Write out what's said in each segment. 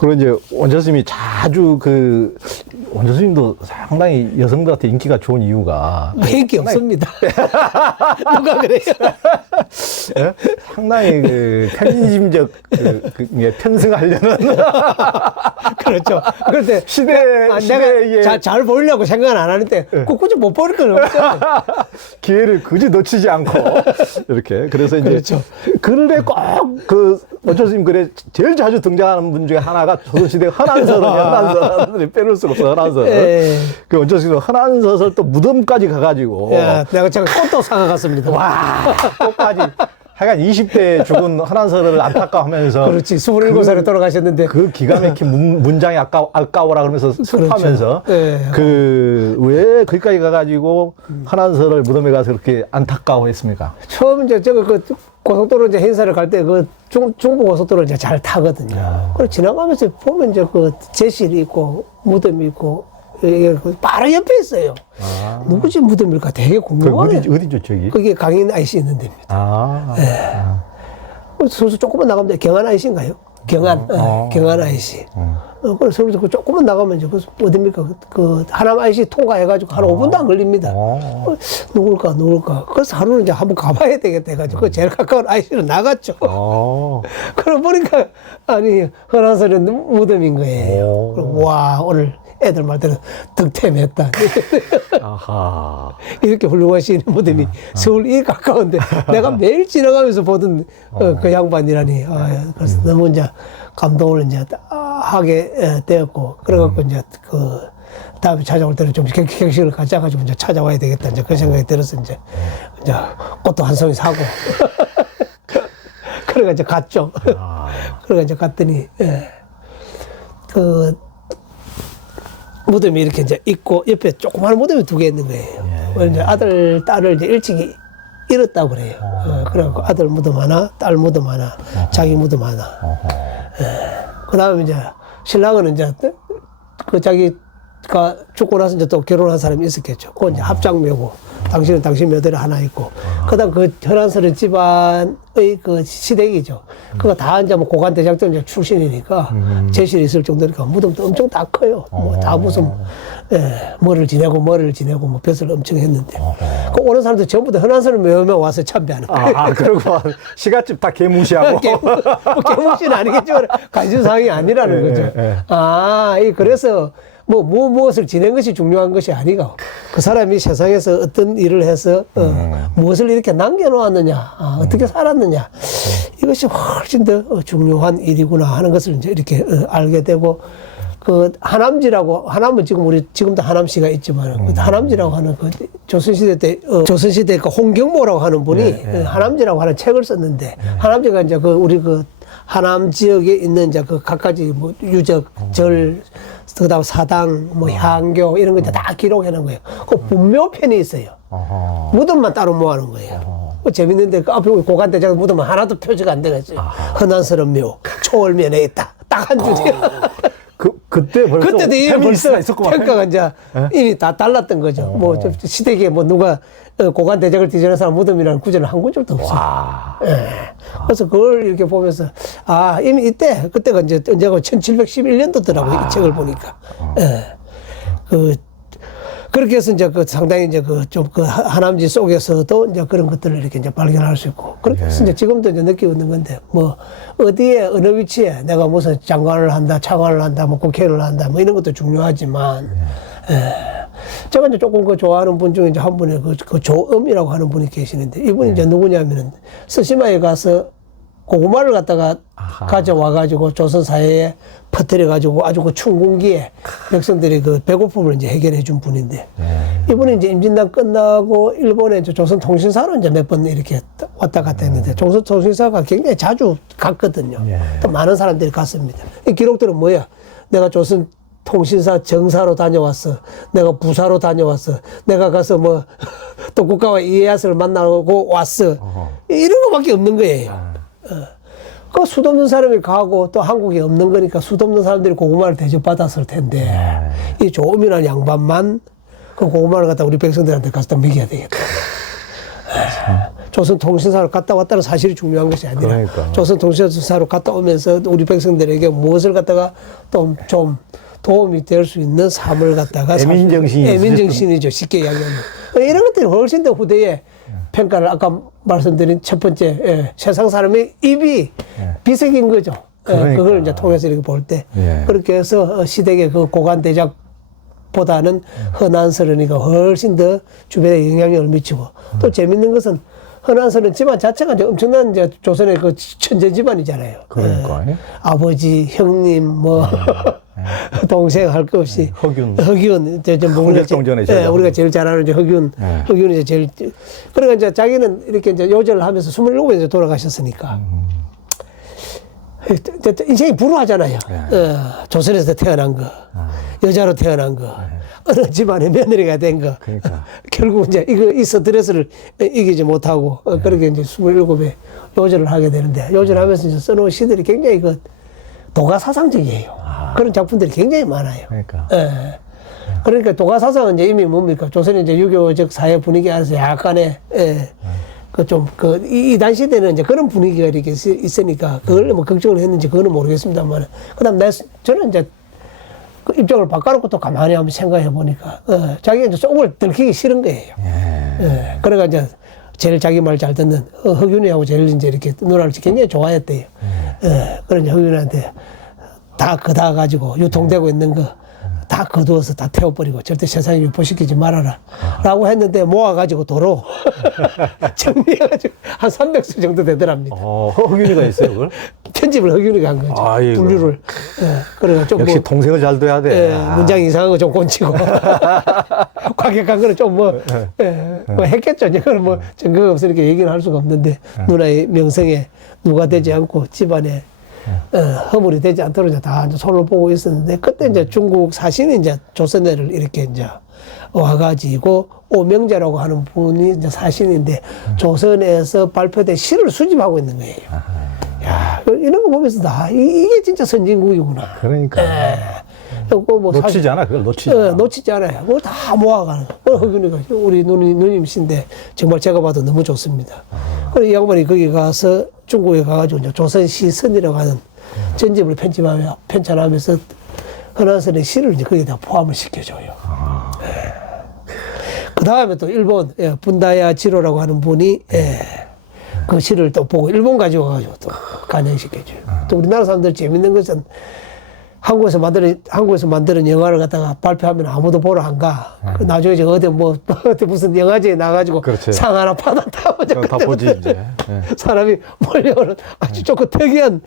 그리고 이제 원자 스님이 자주 원자 스님도 상당히 여성들한테 인기가 좋은 이유가 인기 없습니다. 누가 그래요? 예? 상당히 페미니즘적 편승하려는 그렇죠. 그런데 시대에 내가 잘 보이려고 생각은 안 하는데 굳이 못 보일 건 없잖아요. 기회를 굳이 놓치지 않고 이렇게 그래서 이제 그렇죠. 글에 꼭 원자 스님 글에 제일 자주 등장하는 분 중에 하나가 조선시대 흔한서를 빼놓을 수가 없어. 흔한서를 그 원자 스님 흔한서를 또 무덤까지 가가지고 야, 내가 꽃도 사가갔습니다. 와 꽃까지 하여간 20대에 죽은 흔한서를 안타까워하면서 그렇지. 27살에 돌아가셨는데 그 기가 막힌 문장이 아까워라 그러면서 슬퍼하면서 그렇죠. 왜 거기까지 가가지고 흔한서를 무덤에 가서 그렇게 안타까워했습니까? 처음 이제 고속도로 이제 행사를 갈 때 중부 고속도로 이제 잘 타거든요. 그리고 지나가면서 보면 이제 제실이 있고 무덤이 있고 이게 바로 옆에 있어요. 누구지 무덤일까 되게 궁금하네. 어디죠 저기? 그게 강인 IC 있는 데입니다. 서울서 조금만 나가면 경안 IC인가요? 경안, 경안 IC. 그래서 서울서 조금만 나가면 이제 어딥니까? 하남 IC 통과해가지고 한 5분도 안 걸립니다. 누굴까? 그래서 하루는 이제 한번 가봐야 되겠다 해가지고 제일 가까운 IC로 나갔죠. 그러고 보니까 아니 흔한서는 무덤인 거예요. 그리고 와 오늘 애들 말대로 득템했다. 아하. 이렇게 훌륭하신 무덤이 서울 이 가까운데 내가 매일 지나가면서 보던 그 양반이라니. 그래서 너무 이제 감동을 이제 하게 되었고, 그래갖고 이제 다음에 찾아올 때는 좀 객식을 가져가지고 이제 찾아와야 되겠다. 이제 그 생각이 들어서 이제 꽃도 한 송이 사고. 그래가 이제 갔죠. 그래가 이제 갔더니, 무덤이 이렇게 이제 있고, 옆에 조그마한 무덤이 2개 있는 거예요. 이제 아들, 딸을 이제 일찍이 잃었다고 그래요. 그래갖고 아들 무덤 하나, 딸 무덤 하나, 자기 무덤 하나. 그 다음에 이제 신랑은 이제 자기가 죽고 나서 이제 또 결혼한 사람이 있었겠죠. 그건 이제 합장묘고, 당신은 당신 며느리 하나 있고, 그 다음 현안스러운 집안의 시댁이죠. 그거 다 이제 고관 대장정 이제 출신이니까 제실이 있을 정도니까 무덤도 엄청 다 커요. 다 무슨, 뭐를 지내고 벼슬을 엄청 했는데. 그 오는 사람들 전부 다 흔한스러운 묘에 와서 참배하는 거예요. 그리고 시가집 다 개무시하고. 개무시는 아니겠지만 관심사항이 아니라는 거죠. 그래서 무엇을 지낸 것이 중요한 것이 아니고 그 사람이 세상에서 어떤 일을 해서 무엇을 이렇게 남겨놓았느냐, 어떻게 살았느냐, 이것이 훨씬 더 중요한 일이구나 하는 것을 이제 이렇게 알게 되고, 하남은 지금도 하남시가 있지만, 하남지라고 하는 조선시대 때, 조선시대 홍경모라고 하는 분이 하남지라고 하는 책을 썼는데, 하남지가 이제 우리 하남 지역에 있는 이제 각가지 유적, 절, 그다음 사당, 향교 이런 거 다 기록해 놓은 거예요. 그 분묘편이 있어요. 무덤만 따로 모아놓은 거예요. 재밌는데 그 앞에 고관대장 무덤은 하나도 표시가 안 되겠지. 흔한스러운 묘, 초월면에 있다. 딱 한 줄이야. 그때 벌써 그때도 이미 벌써 있었구만. 평가가 이제 이미 다 달랐던 거죠. 시댁에 누가 고관대장을 뒤지는 사람 무덤이라는 구절은 한 구절도 없어요. 그래서 그걸 이렇게 보면서 이미 그때가 이제 언제가 1711년도더라고요. 이 책을 보니까. 그렇게 해서 이제 상당히 이제 하남지 속에서도 이제 그런 것들을 이렇게 이제 발견할 수 있고, 그렇게 해서 이제 지금도 이제 느끼고 있는 건데, 어디에, 어느 위치에 내가 무슨 장관을 한다, 차관을 한다, 국회의원을 한다, 이런 것도 중요하지만, 제가 이제 조금 좋아하는 분 중에 이제 한 분이 조엄이라고 하는 분이 계시는데, 이분이 이제 누구냐면은, 서시마에 가서 고구마를 갖다가 가져와가지고 조선사회에 퍼뜨려가지고 아주 춘궁기에 백성들이 배고픔을 이제 해결해 준 분인데, 이분이 이제 임진당 끝나고 일본에 이제 조선통신사로 이제 몇 번 이렇게 왔다 갔다 했는데, 조선통신사가 굉장히 자주 갔거든요. 또 많은 사람들이 갔습니다. 이 기록들은 뭐야? 내가 조선 통신사 정사로 다녀왔어. 내가 부사로 다녀왔어. 내가 가서 독국가와 이에야스를 만나고 왔어. 이런 거밖에 없는 거예요. 그 수도 없는 사람이 가고 또 한국에 없는 거니까 수도 없는 사람들이 고구마를 대접받았을 텐데, 이 조음이라는 양반만 그 고구마를 갖다 우리 백성들한테 가서 다 먹여야 되겠다. 조선통신사로 갔다 왔다는 사실이 중요한 것이 아니라 그러니까. 조선통신사로 갔다 오면서 우리 백성들에게 무엇을 갖다가 좀 도움이 될 수 있는 삶을 갖다가 애민정신이죠. 쉽게 이야기하면. 이런 것들이 훨씬 더 후대에 평가를 아까 말씀드린 첫 번째 세상 사람의 입이 비색인 거죠. 그러니까. 그걸 이제 통해서 이렇게 볼 때 예. 그렇게 해서 시댁의 그 고관 대작보다는 흔한스러니까 훨씬 더 주변에 영향력을 미치고 또 재밌는 것은 흔한스러운 집안 자체가 이제 엄청난 이제 조선의 그 천재 집안이잖아요. 그러니까. 아버지, 형님, 뭐 동생 할 것 없이 허균 이제 홍길동전에 우리가 제일 잘 아는 이제 허균이 이제 제일 그러니까 이제 자기는 이렇게 이제 요절을 하면서 27에 이제 돌아가셨으니까 인생이 불우하잖아요. 조선에서 태어난 거, 여자로 태어난 거, 어느 집안의 며느리가 된 거. 그러니까. 결국 이제 이 스트레스를 이기지 못하고 그렇게 이제 27에 요절을 하게 되는데 요절하면서 이제 써놓은 시들이 굉장히 그 도가사상적이에요. 그런 작품들이 굉장히 많아요. 그러니까. 그러니까 도가사상은 이제 이미 뭡니까? 조선의 이제 유교적 사회 분위기 안에서 약간의 이 단시대는 이제 그런 분위기가 이렇게 있으니까 그걸 뭐 걱정을 했는지 그거는 모르겠습니다만 그다음 저는 이제 그 입장을 바꿔놓고 또 가만히 한번 생각해 보니까 자기가 이제 속을 들키기 싫은 거예요. 그래가 이제 제일 자기 말 잘 듣는 허균이하고 제일 이제 이렇게 누나를 굉장히 좋아했대요. 그런 허균이한테 다 거다 가지고 유통되고 있는 거 다 거두어서 다 태워버리고 절대 세상에 유포시키지 말아라. 라고 했는데 모아가지고 도로 정리해가지고 한 300수 정도 되더랍니다. 허균이가 있어요, 그걸? 편집을 허균이가 한 거죠. 아이고. 분류를. 그러니까 좀 역시 동생을 잘 둬야 돼. 문장 이상한 거 좀 곤치고. 과격한 거는 좀 뭐 했겠죠. 이거는 뭐 증거가 없으니까 얘기는 할 수가 없는데 누나의 명성에 누가 되지 않고 집안에 허물이 되지 않도록 이제 다 이제 손을 보고 있었는데 그때 이제 중국 사신이 이제 조선애를 이렇게 이제 와가지고 오명재라고 하는 분이 이제 사신인데 조선에서 발표된 시를 수집하고 있는 거예요. 야, 이런 거 보면서 이게 진짜 선진국이구나. 그러니까. 뭐 놓치지 않아, 그걸 놓치지 않아. 놓치지 않아요. 그걸 다 모아가는 거. 허균이가 우리 누님이신데 정말 제가 봐도 너무 좋습니다. 그래서 이 양반이 거기 가서 중국에 가가지고 이제 조선시선이라고 하는 전집을 편찬하면서 흔한선의 시를 이제 거기다 포함을 시켜줘요. 그 다음에 또 일본 분다야 지로라고 하는 분이 그 시를 또 보고 일본 가지고 가가지고 또 간행시켜줘요. 또 우리나라 사람들 재밌는 것은 한국에서 만드는 영화를 갖다가 발표하면 아무도 보러 안 가. 나중에 이제 어디 무슨 영화제에 나가지고 그렇지. 상 하나 받았다. 다 보지, 이제. 사람이 몰려오는 아주 조금 특이한,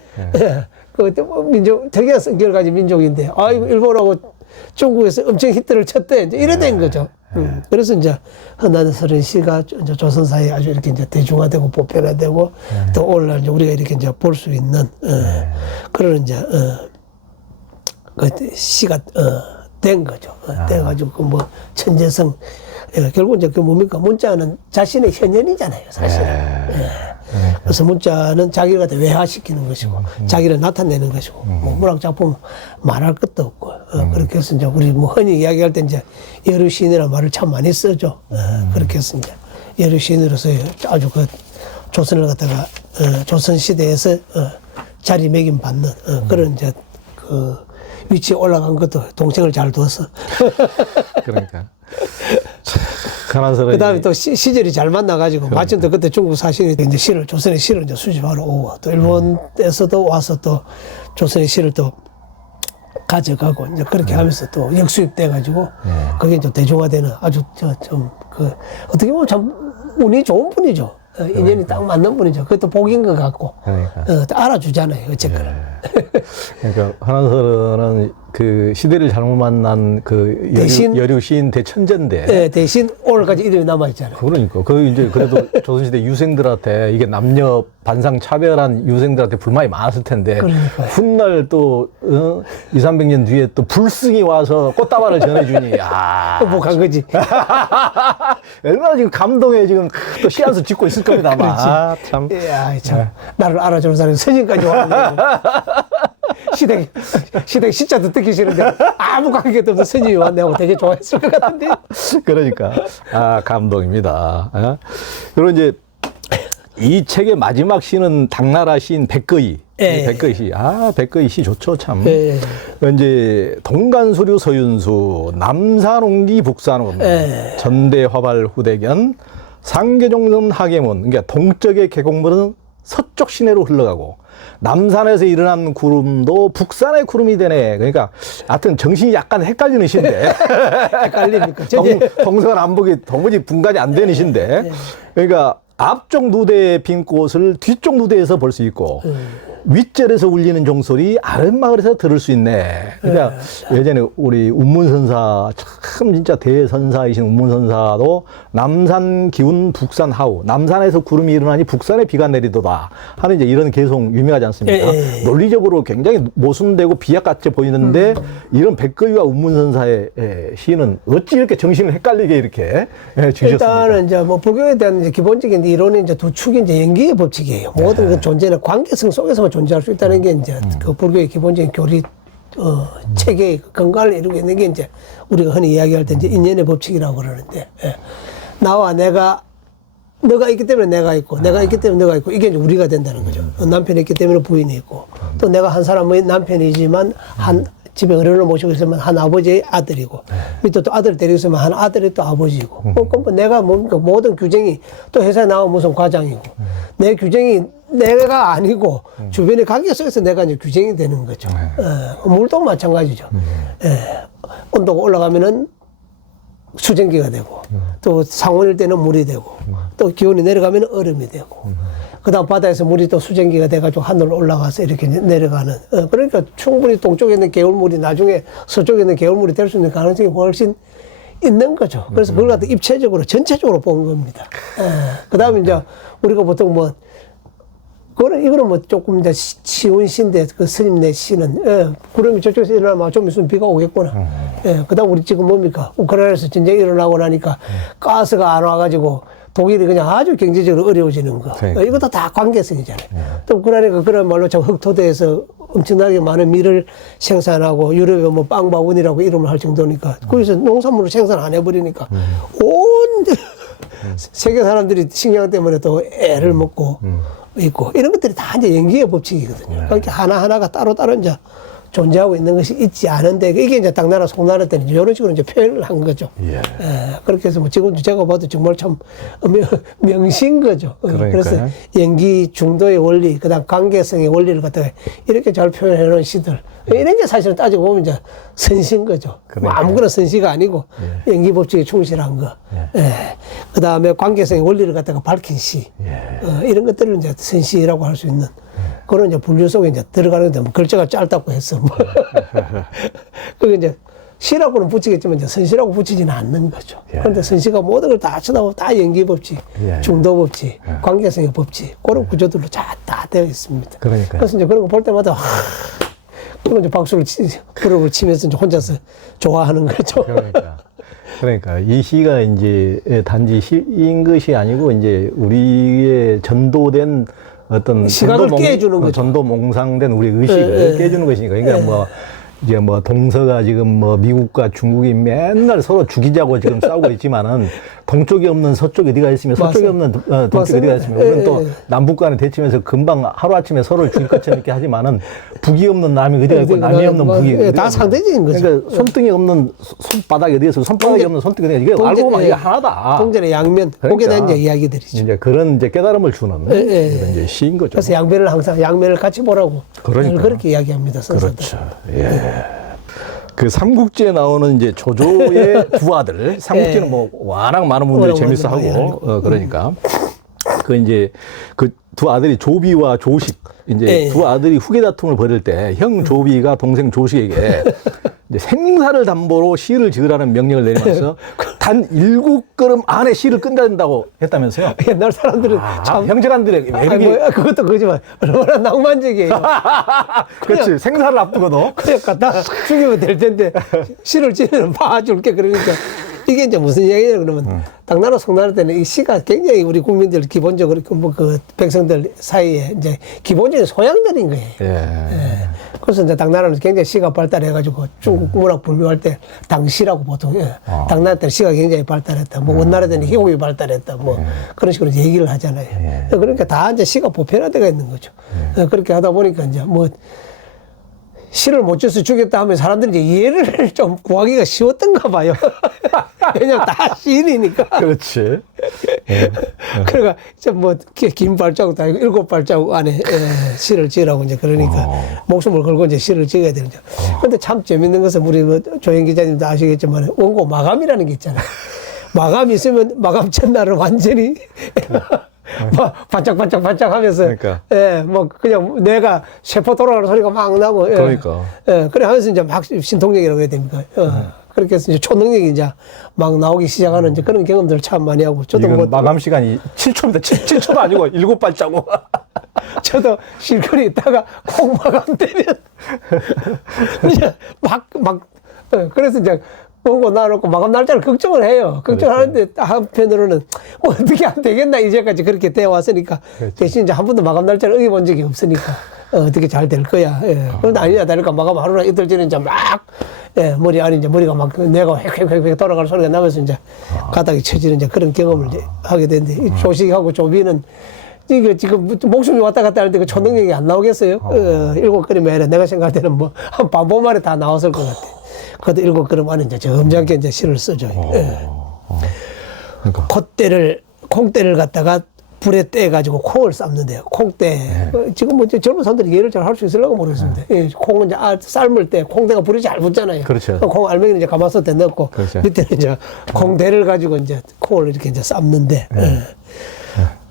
특이한 성격을 가진 민족인데, 이거 일본하고 중국에서 엄청 히트를 쳤대. 이제 이래 된 거죠. 그래서 이제 흔한스러운 시가 이제 조선사에 아주 이렇게 이제 대중화되고 보편화되고 또 오늘날 이제 우리가 이렇게 이제 볼 수 있는, 그런 이제, 그 시가 된 거죠. 돼가지고 그 뭐 천재성 결국 이제 그 뭡니까 문자는 자신의 현현이잖아요, 사실은. 그래서 문자는 자기를 갖다 외화시키는 것이고 자기를 나타내는 것이고 뭐 문학 작품 말할 것도 없고 그렇게 해서 이제 우리 뭐 흔히 이야기할 때 이제 여류시인이라는 말을 참 많이 쓰죠. 그렇게 해서 이제 여류시인으로서 아주 그 조선을 갖다가 조선 시대에서 자리매김 받는 그런 이제 그 위치에 올라간 것도 동생을 잘 둬서. 그러니까. 그 다음에 또 시절이 잘 만나가지고 마침 또 그때 중국 사신이 이제 시를, 조선의 시를 이제 수집하러 오고 또 일본에서도 와서 또 조선의 시를 또 가져가고 이제 그렇게 하면서 또 역수입돼가지고 그게 좀 대중화되는 아주 어떻게 보면 참 운이 좋은 분이죠. 인연이 딱 맞는 분이죠. 그것도 복인 것 같고. 알아주잖아요. 어쨌거나. 그러니까 한한설은 그 시대를 잘못 만난 그 여류 시인 대천재인데. 대신 오늘까지 이름이 남아있잖아요. 그러니까. 그 이제 그래도 조선시대 유생들한테 이게 남녀 반상 차별한 유생들한테 불만이 많았을 텐데. 그러니까요. 훗날 또, 200~300년 뒤에 또 불승이 와서 꽃다발을 전해주니, 행복한 거지. 얼마나 지금 감동에 지금 또 시 한 수 짓고 있을 겁니다, 아마. 참. 참. 나를 알아주는 사람이 선임까지 왔네. 시댁 시자도 듣기 싫은데 아무 관계도 없는 스님이 왔네 하고 되게 좋아했을 것 같은데. 그러니까 감동입니다. 그리고 이제 이 책의 마지막 시는 당나라 시인 백거이. 예. 백거이 시. 백거이 시 좋죠, 참. 예. 이제 동간수류 서윤수, 남산옹기 북산원, 예. 전대화발 후대견, 상계종선 하계문. 그러니까 동쪽의 계곡물은 서쪽 시내로 흘러가고 남산에서 일어난 구름도 북산의 구름이 되네. 그러니까 하여튼 정신이 약간 헷갈리는 시인데. 헷갈립니까? 동서남북이 도무지 분간이 안 되는 시인데. 그러니까 앞쪽 누대의 빈 꽃을 뒤쪽 누대에서 볼 수 있고 윗절에서 울리는 종소리 아랫마을에서 들을 수 있네. 그러니까 예전에 우리 운문선사 참 진짜 대선사이신 운문선사도 남산 기운 북산 하우, 남산에서 구름이 일어나니 북산에 비가 내리도다 하는 이제 이런 개송 유명하지 않습니까? 논리적으로 굉장히 모순되고 비약같이 보이는데 이런 백거위와 운문선사의 시는 어찌 이렇게 정신을 헷갈리게 이렇게 주셨습니까? 일단은 이제 뭐 불교에 대한 이제 기본적인 이론은 이제 두 축이 이제 연기의 법칙이에요. 모든 그 존재는 관계성 속에서만 존재할 수 있다는 게 이제 그 불교의 기본적인 교리 체계의 근간을 이루고 있는 게 이제 우리가 흔히 이야기할 때 이제 인연의 법칙이라고 그러는데, 나와 너가 있기 때문에 내가 있고, 내가 있기 때문에 너가 있고, 이게 이제 우리가 된다는 거죠. 남편이 있기 때문에 부인이 있고, 또 내가 한 사람의 남편이지만 집에 어른을 모시고 있으면 한 아버지의 아들이고, 밑에 또 아들을 데리고 있으면 한 아들이 또 아버지고, 그럼 내가 뭡니까? 모든 규정이 또 회사에 나오면 무슨 과장이고, 내 규정이 내가 아니고, 주변의 관계 속에서 내가 이제 규정이 되는 거죠. 물도 마찬가지죠. 온도가 올라가면은 수증기가 되고, 또 상온일 때는 물이 되고, 또 기온이 내려가면 얼음이 되고, 그 다음 바다에서 물이 또 수증기가 돼가지고 하늘로 올라가서 이렇게 내려가는. 그러니까 충분히 동쪽에 있는 개울물이 나중에 서쪽에 있는 개울물이 될 수 있는 가능성이 훨씬 있는 거죠. 그래서 그걸 갖다 입체적으로, 전체적으로 본 겁니다. 그 다음에 이제 우리가 보통 뭐, 이거는 뭐 조금 이제 쉬운 시인데, 그 스님네 시는, 구름이 저쪽에서 일어나면 좀 있으면 비가 오겠구나. 그 다음 우리 지금 뭡니까? 우크라이나에서 전쟁이 일어나고 나니까 가스가 안 와가지고 독일이 그냥 아주 경제적으로 어려워지는 거. 이것도 다 관계성이잖아요. 또 우크라이나가 그런 말로 참 흑토대에서 엄청나게 많은 밀을 생산하고 유럽에 뭐 빵바운이라고 이름을 할 정도니까 거기서 농산물을 생산 안 해버리니까 온 세계 사람들이 식량 때문에 또 애를 먹고 있고 이런 것들이 다 이제 연기의 법칙이거든요. 그러니까 하나하나가 따로따로 이제 존재하고 있는 것이 있지 않은데 이게 이제 당나라 송나라 때는 이런 식으로 이제 표현을 한 거죠. 그렇게 해서 뭐 지금 제가 봐도 정말 참 명신 거죠. 그래서 연기 중도의 원리, 그다음 관계성의 원리를 갖다가 이렇게 잘 표현해 놓은 시들. 이런 게 사실은 따지고 보면 이제 선시인 거죠. 뭐 아무거나 선시가 아니고 연기 법칙에 충실한 거. 그다음에 관계성의 원리를 갖다가 밝힌 시. 이런 것들을 이제 선시라고 할 수 있는. 그런 이제 분류 속에 이제 들어가는데 뭐 글자가 짧다고 해서 뭐. 그게 이제 시라고는 붙이겠지만 이제 선시라고 붙이지는 않는 거죠. 그런데 선시가 모든 걸 다 쳐다보면 다 연기 법칙, 중도 법칙, 관계성의 법칙, 그런 구조들로 다 되어 있습니다. 그러니까요. 그래서 이제 그런 거 볼 때마다 그리고 이제 박수를 부르고 치면서 이제 혼자서 좋아하는 거죠. 그러니까 이 시가 이제 단지 시인 것이 아니고 이제 우리의 전도된 어떤 시각을 깨주는 거죠. 전도 몽상된 우리 의식을 깨주는 것이니까. 그러니까 뭐 이제 뭐 동서가 지금 뭐 미국과 중국이 맨날 서로 죽이자고 지금 싸우고 있지만은 동쪽이 없는 서쪽이 어디가 있으면 서쪽이 없는 동쪽이 어디가 있으면 우리는 또 남북 간에 대치면서 금방 하루아침에 서로를 죽일 것처럼 이렇게 하지만은 북이 없는 남이 어디가 있고 남이 없는 북이 다 상대적인 거죠. 그러니까 손등이 없는 손바닥이 어디에서 손바닥이 없는 손등이 어디가 이게 알고 보면 이게 하나다. 동전의 양면 거기에 대한 이제 이야기들이죠. 이제 그런 이제 깨달음을 주는 이런 이제 시인 거죠. 그래서 양면을 항상 양면을 같이 보라고 그렇게 이야기합니다. 선사들. 그렇죠. 그 삼국지에 나오는 이제 조조의 두 아들, 삼국지는 뭐 워낙 많은 분들이 재밌어 하고, 그러니까. 그 이제 그 두 아들이 조비와 조식, 이제 두 아들이 후계 다툼을 벌일 때 형 조비가 동생 조식에게 이제 생사를 담보로 시를 지으라는 명령을 내리면서 단 7걸음 안에 시를 끝내야 된다고 했다면서요? 옛날 사람들은 참 형제간들에게 왜 이렇게 뭐, 그것도 그거지만 얼마나 낭만적이에요. 그렇지. 생사를 앞두고도 그냥 갖다 죽이면 될 텐데 시를 지으면 봐줄게. 그러니까 이게 이제 무슨 이야기냐 그러면 당나라 송나라 때는 이 시가 굉장히 우리 국민들 기본적으로 그 백성들 사이에 이제 기본적인 소양들인 거예요. 그래서 이제 당나라는 굉장히 시가 발달해가지고 중국 문학 불교할 때 당시라고 보통, 예. 당나라 때는 시가 굉장히 발달했다. 뭐 원나라 때는 희곡이 발달했다. 뭐 그런 식으로 이제 얘기를 하잖아요. 그러니까 다 이제 시가 보편화되어 있는 거죠. 그렇게 하다 보니까 이제 뭐 시를 못 줘서 주겠다 하면 사람들이 이제 이해를 좀 구하기가 쉬웠던가 봐요. 왜냐면 다 시인이니까. 그렇지. 그러니까 이제 뭐 긴 발자국 다 7발자국 안에 시를 지으라고 이제 그러니까 목숨을 걸고 이제 시를 지어야 되죠. 근데 참 재밌는 것은 우리 뭐 조현 기자님도 아시겠지만 원고 마감이라는 게 있잖아요. 마감이 있으면 마감 첫날은 완전히 막 반짝반짝 하면서 그러니까. 예, 뭐 그냥 내가 세포 돌아가는 소리가 막 나고 예. 그러니까. 예, 그래 하면서 이제 막 신통력이라고 해야 됩니까? 그렇게 해서 이제 초능력이 이제 막 나오기 시작하는 이제 그런 경험들을 참 많이 하고 저도 이건 뭐 마감 시간이 7초입니다. 7초도 아니고 7발자국. 저도 실컷 있다가 콩 마감되면 이제 그래서 이제 보고 나놓고 마감 날짜를 걱정을 해요. 걱정을 하는데 한편으로는 뭐 어떻게 안 되겠나 이제까지 그렇게 되어 왔으니까 대신 이제 한 번도 마감 날짜를 어겨본 적이 없으니까 어떻게 잘 될 거야. 예. 그런데 아니냐 다를까 마감 하루나 이틀 전에 이제 막 예, 머리 안에 이제 머리가 막 내가 획획획획 돌아가는 소리가 나면서 이제 가닥이 쳐지는 이제 그런 경험을 이제 하게 되는데 이 조식하고 조비는 이게 지금 목숨이 왔다 갔다 할 때 그 초능력이 안 나오겠어요? 7그림 아니라 내가 생각할 때는 뭐 한 반보 만에 다 나왔을 것 같아. 그것도 7그림 안에 이제 점잖게 이제 시를 써줘. 그러니까. 콩대를 갖다가 불에 떼가지고 콩을 삶는데요. 콩대. 지금 뭐 젊은 사람들이 이해를 잘 할 수 있으려고 모르겠습니다. 예, 콩은 이제 삶을 때 콩대가 불이 잘 붙잖아요. 그렇죠. 콩 알맹이는 이제 가마솥에 넣고 그렇죠. 밑에는 이제 콩대를 가지고 이제 콩을 이렇게 이제 삶는데.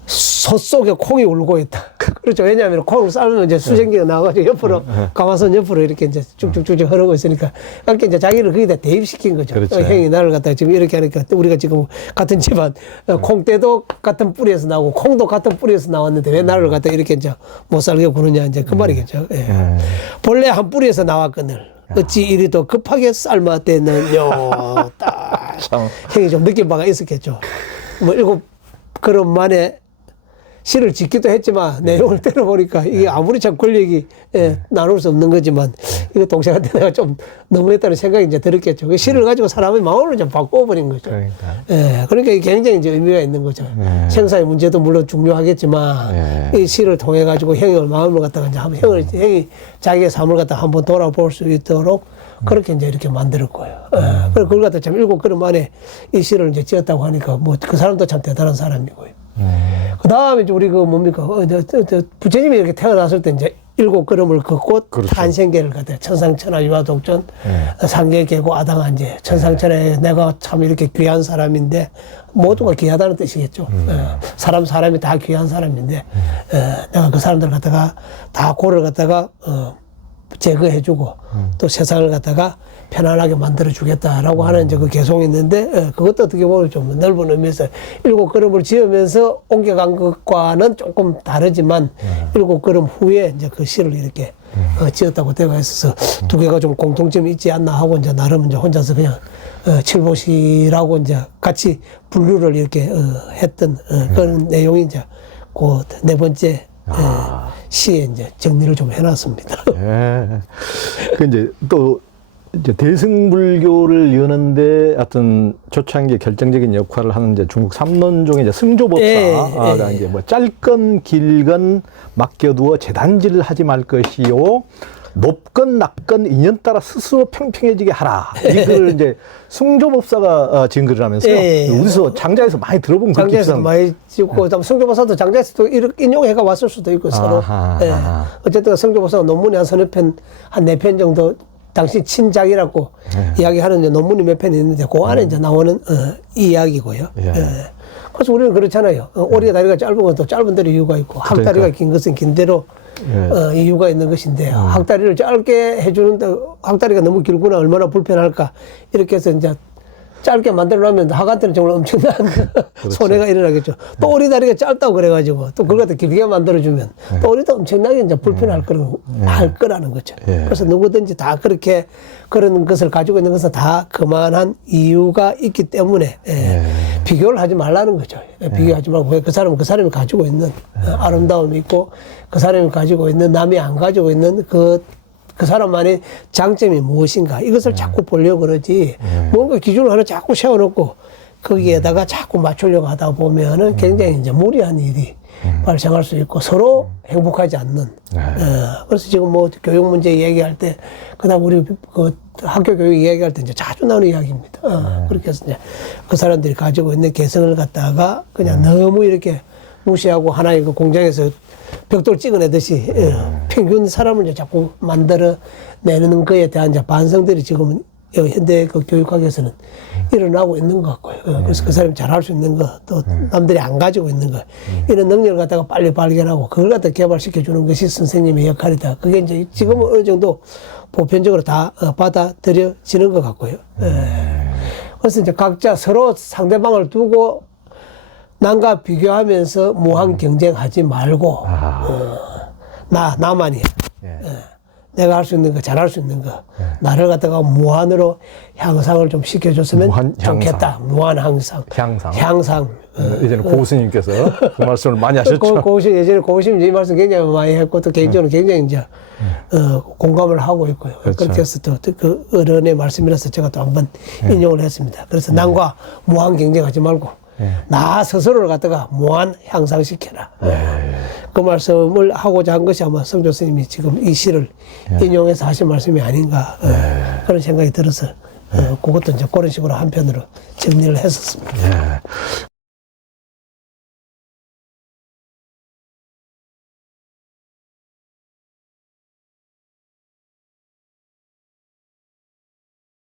솥 속에 콩이 울고 있다. 그렇죠. 왜냐하면 콩을 삶으면 이제 수증기가 나와가지고 옆으로, 가마솥 옆으로 이렇게 이제 쭉쭉쭉 흐르고 있으니까. 그러니까 이제 자기를 거기다 대입시킨 거죠. 그렇죠. 형이 나를 갖다가 지금 이렇게 하니까 우리가 지금 같은 집안, 콩대도 같은 뿌리에서 나오고 콩도 같은 뿌리에서 나왔는데 왜 나를 갖다가 이렇게 이제 못 살게 구느냐 이제 그 말이겠죠. 예. 본래 한 뿌리에서 나왔거늘. 어찌 이리도 급하게 삶아대느냐. 딱. 형이 좀 느낀 바가 있었겠죠. 뭐 7그릇 만에 시를 짓기도 했지만 내용을 때려보니까 이게 아무리 참 권력이 나눌 수 없는 거지만 이거 동생한테 내가 좀 너무했다는 생각이 이제 들었겠죠. 그 시를 가지고 사람의 마음을 좀 바꿔버린 거죠. 그러니까 이게 굉장히 이제 의미가 있는 거죠. 생사의 문제도 물론 중요하겠지만 이 시를 통해 가지고 형의 마음을 갖다가 이제 한번 형이 자기의 삶을 갖다가 한번 돌아볼 수 있도록 그렇게 이제 이렇게 만들 거예요. 그걸 갖다 참 7그릇 만에 이 시를 이제 지었다고 하니까 뭐 그 사람도 참 대단한 사람이고요. 그 다음에 이제 우리 그 뭡니까 부처님이 이렇게 태어났을 때 이제 7걸음을 걷고 그렇죠. 탄생계를 갖다 천상천하 유아독존 상계계고 아당한제 천상천하에 내가 참 이렇게 귀한 사람인데 모두가 귀하다는 뜻이겠죠. 사람이 다 귀한 사람인데 내가 그 사람들 갖다가 다 고를 갖다가 제거해주고 또 세상을 갖다가 편안하게 만들어주겠다라고 하는 이제 그 개송이 있는데 그것도 어떻게 보면 좀 넓은 의미에서 7걸음을 지으면서 옮겨간 것과는 조금 다르지만 7걸음 후에 이제 그 시를 이렇게 지었다고 되어 있어서 두 개가 좀 공통점이 있지 않나 하고 이제 나름 이제 혼자서 그냥 칠보시라고 이제 같이 분류를 이렇게 했던 그런 내용이 이제 그 네 번째 시에 이제 정리를 좀 해놨습니다. 그 이제 또 이제 대승불교를 여는데 어떤 초창기 결정적인 역할을 하는 이제 중국 삼론종의 이제 승조법사가 이제 뭐 짧건 길건 맡겨두어 재단질을 하지 말 것이요. 높건 낮건 인연 따라 스스로 평평해지게 하라. 이 글을 이제 승조법사가 지은 글이라면서요. 우리서 장자에서 많이 들어본 글. 장자에서 많이 찍고, 승조법사도 장자에서도 인용해가 왔을 수도 있고, 서로. 어쨌든 승조법사가 논문이 한 서너 편, 한 4편 정도, 당시 친작이라고 이야기하는 이제 논문이 몇 편 있는데, 그 안에 이제 나오는 이 이야기고요. 그래서 우리는 그렇잖아요. 오리의 다리가 짧은 것도 짧은 대로 이유가 있고, 학다리가 긴 것은 긴 대로 이유가 있는 것인데, 학다리를 짧게 해주는데, 학다리가 너무 길구나, 얼마나 불편할까. 이렇게 해서 이제 짧게 만들어 놓으면 학한테는 정말 엄청난 손해가 일어나겠죠. 또 오리다리가 짧다고 그래가지고, 또 그걸 갖다 길게 만들어주면, 또 오리도 엄청나게 이제 불편할 할 거라는 거죠. 그래서 누구든지 다 그렇게 그런 것을 가지고 있는 것은 다 그만한 이유가 있기 때문에, 비교를 하지 말라는 거죠. 비교하지 말고 그 사람이 가지고 있는 아름다움이 있고 그 사람이 가지고 있는 남이 안 가지고 있는 그 그 사람만의 장점이 무엇인가 이것을 자꾸 보려고 그러지 뭔가 기준을 하나 자꾸 세워놓고 거기에다가 자꾸 맞추려고 하다 보면은 굉장히 이제 무리한 일이 발생할 수 있고 서로 행복하지 않는. 그래서 지금 뭐 교육 문제 얘기할 때, 그다음 우리 그 학교 교육 이야기할 때 이제 자주 나오는 이야기입니다. 그렇게 해서 이제 그 사람들이 가지고 있는 개성을 갖다가 그냥 너무 이렇게 무시하고 하나의 그 공장에서 벽돌 찍어내듯이 평균 사람을 이제 자꾸 만들어 내는 거에 대한 이제 반성들이 지금은 현대 그 교육학에서는 일어나고 있는 것 같고요. 그래서 그 사람이 잘할 수 있는 거, 또 남들이 안 가지고 있는 거, 이런 능력을 갖다가 빨리 발견하고 그걸 갖다 개발시켜 주는 것이 선생님의 역할이다. 그게 이제 지금은 어느 정도 보편적으로 다 받아들여지는 것 같고요. 그래서 이제 각자 서로 상대방을 두고 남과 비교하면서 무한 경쟁하지 말고, 나만이. 내가 할 수 있는 거, 잘할 수 있는 거, 나를 갖다가 무한으로 향상을 좀 시켜줬으면 좋겠다. 무한 향상. 향상. 예전에 고 스님께서 그 말씀을 많이 하셨죠. 예전에 고우심 이 말씀 굉장히 많이 했고, 또 개인적으로 굉장히 이제, 공감을 하고 있고요. 그렇죠. 그렇게 해서 또 그 어른의 말씀이라서 제가 또 한번 인용을 했습니다. 그래서 남과 무한 경쟁하지 말고, 나 스스로를 갖다가 무한 향상시켜라. 그 말씀을 하고자 한 것이 아마 성조 스님이 지금 이 시를 인용해서 하신 말씀이 아닌가 그런 생각이 들어서 그것도 이제 그런 식으로 한편으로 정리를 했었습니다.